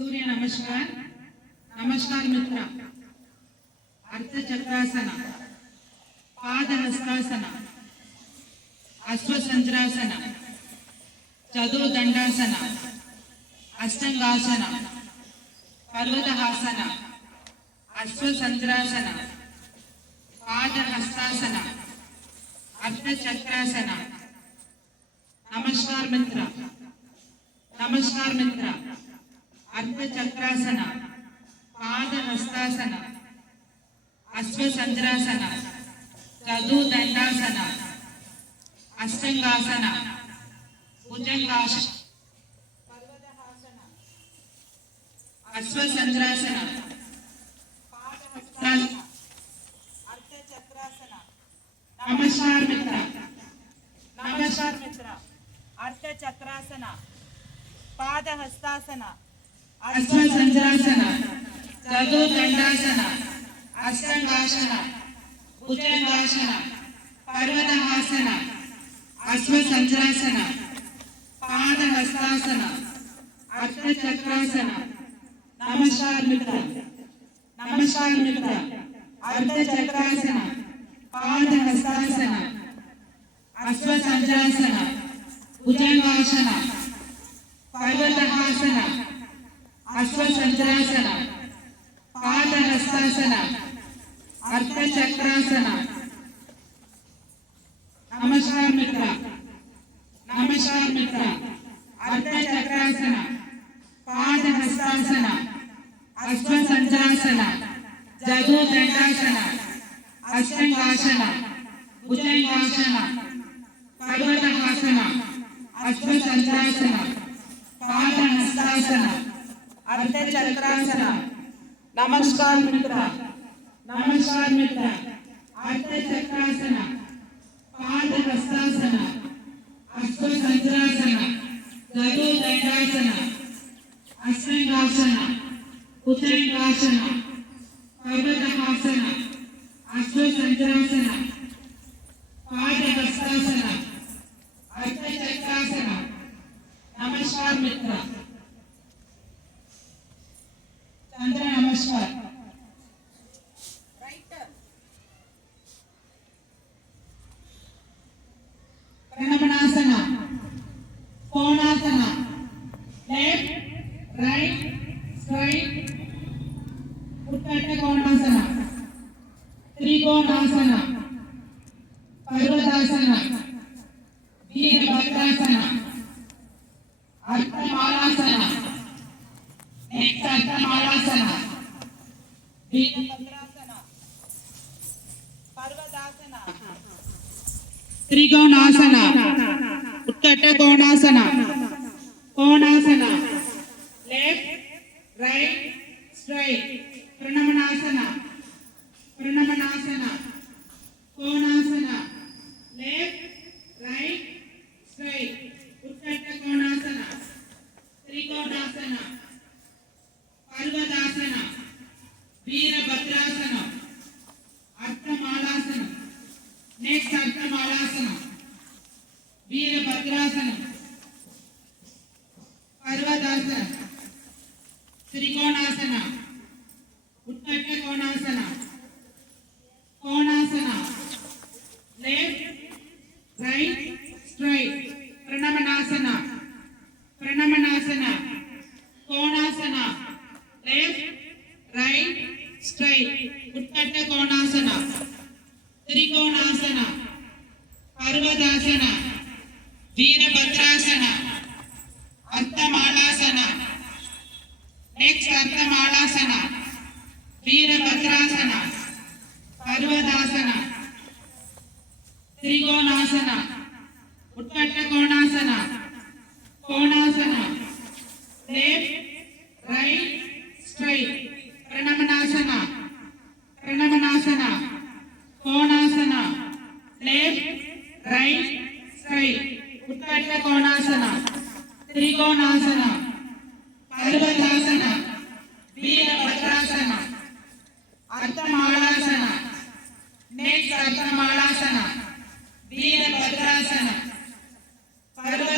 सूर्य नमस्कार. नमस्कार मित्रा. अर्धचक्रासन, पादहस्तासन, अश्वसंज्रासन, चतुर्दंडासन, अष्टांगासन, पर्वतहासन, अश्वसंज्रासन, पादहस्तासन, अर्धचक्रासन. नमस्कार मित्रा. नमस्कार मित्रा. अर्धचक्रासन, पादहस्तासन, अश्वसंज्रासन, चतुर्दंडासन, अष्टांगासन, भुजंगासन, पर्वतहासन, अश्वसंज्रासन, पादहस्तासन, अर्धचक्रासन. नमस्कार मित्रा. नमस्कार मित्रा. अर्धचक्रासन, पादहस्तासन, अश्वसंज्रासन, चतुर्दंडासन, अष्टांगासन, भुजंगासन, पर्वतहासन, अश्वसंज्रासन, पादहस्तासन, अर्धचक्रासन. नमस्कार मित्रा. नमस्कार मित्रा. अर्धचक्रासन, पादहस्तासन, अश्वसंज्रासन, भुजंगासन, पर्वतहासन, अश्वसंज्रासन, पादहस्तासन, अर्धचक्रासन. नमस्कार मित्रा. नमस्कार मित्रा. अर्धचक्रासन, पादहस्तासन, अश्वसंज्रासन, चतुर्दंडासन, अष्टांगासन, भुजंगासन, पर्वतहासन, अश्वसंज्रासन, पादहस्तासन, अर्धचक्रासन. नमस्कार मित्रा. नमस्कार मित्रा. अर्धचक्रासन, पादहस्तासन, अश्वसंज्रासन, चतुर्दंडासन, अष्टांगासन, भुजंगासन, पर्वतहासन, अश्वसंज्रासन, पादहस्तासन, अर्धचक्रासन. नमस्कार मित्रा. चंद्र नमस्कार. प्रणमनासन, कोणासन, लेफ्ट राइट स्ट्राइट, उत्कट कोणासन, त्रिकोणासन, पर्वतासन, वीरभद्रासन, अर्धमालासन, नेक्स्ट अर्धमालासन, वीरभद्रासन, पर्वतासन, त्रिकोणासन, उत्कट कोणासन, कोणासन, लेफ्ट राइट स्ट्राइट, प्रणमनासन, प्रणमनासन, कोणासन, लेफ्ट राइट स्ट्राइट, उत्कट कोणासन, त्रिकोणासन, पर्वतासन, वीरभद्रासन, अर्धमालासन, नेक्स्ट अर्धमालासन, वीरभद्रासन, पर्वतासन, त्रिकोणासन, उत्कट कोणासन, कोणासन, लेफ्ट राइट स्ट्राइट, प्रणमनासन, प्रणमनासन, कोणासन, लेफ्ट राइट स्ट्राइट, उत्कट कोणासन, त्रिकोणासन, पर्वतासन, वीरभद्रासन, अर्धमालासन, नेक्स्ट अर्धमालासन, वीरभद्रासन, पर्वतासन, त्रिकोणासन, उत्कट कोणासन, कोणासन, लेफ्ट राइट स्ट्राइट, प्रणमनासन, प्रणमनासन, कोणासन, लेफ्ट राइट स्ट्राइट, उत्कट कोणासन, त्रिकोणासन, पर्वतासन, वीरभद्रासन, अर्धमालासन, नेक्स्ट अर्धमालासन, वीरभद्रासन, पर्वतासन.